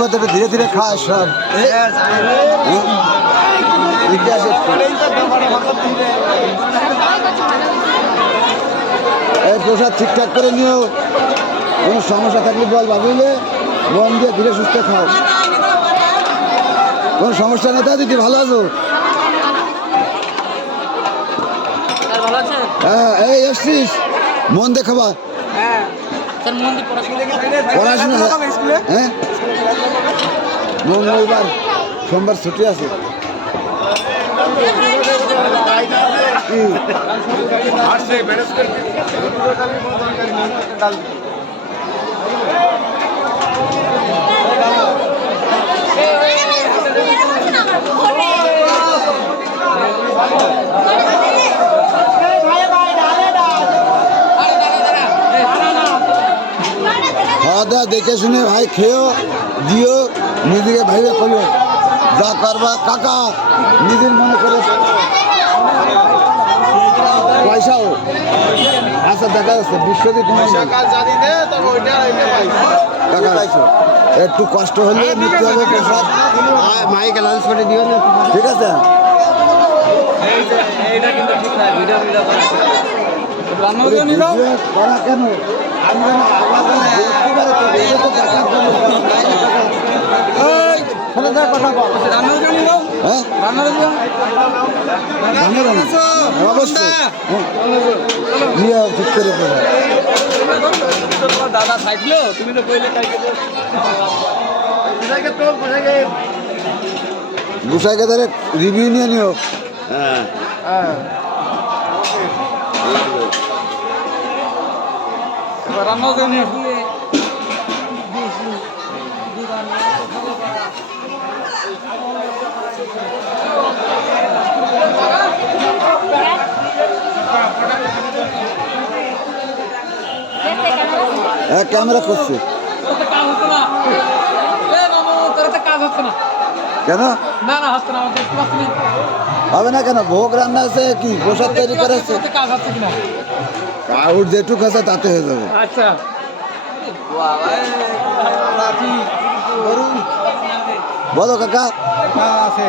মতো ধীরে ধীরে খায় সব। এই প্রসাদ ঠিকঠাক করে নিও, কোনো সমস্যা থাকলে বল ভাবিলে, মন দিয়ে ধীরে সুস্থ খাও। কোনো সমস্যা নেই, তা দিদি ভালো আছো? হ্যাঁ, এই এসছিস, মন দিয়ে খাবা। পড়াশোনা হ্যাঁ, মঙ্গলবার সোমবার ছুটি আছে। খাওয়া দাওয়া দেখে শুনে ভাই খেয়েও দিও, নিজেকে ভাইবে করিও, যা করবা কাকা নিজের মনে করে পয়সাও আচ্ছা দেখা যাচ্ছে বিশ্বজিৎ কাকা একটু কষ্ট হলে নিতে হবে প্রসাদ, মাইক অ্যানাউন্স করে দিও না, ঠিক আছে? করা কেন দাদা থাকলো তুমি তো কইলে গুসাইকে ধরে রিভিউ নিয়ে নিও। হ্যাঁ রান্না জানি ক্যামেরা করছে কেন? না না হচ্ছে না, হবে না কেন? ভোগ রান্না আছে, কি প্রসাদ তৈরি করা আছে, কাজ হচ্ছে কিনা কাউর যেটুক আছে তাতে হয়ে যাবে। আচ্ছা বলো কাকা। আছে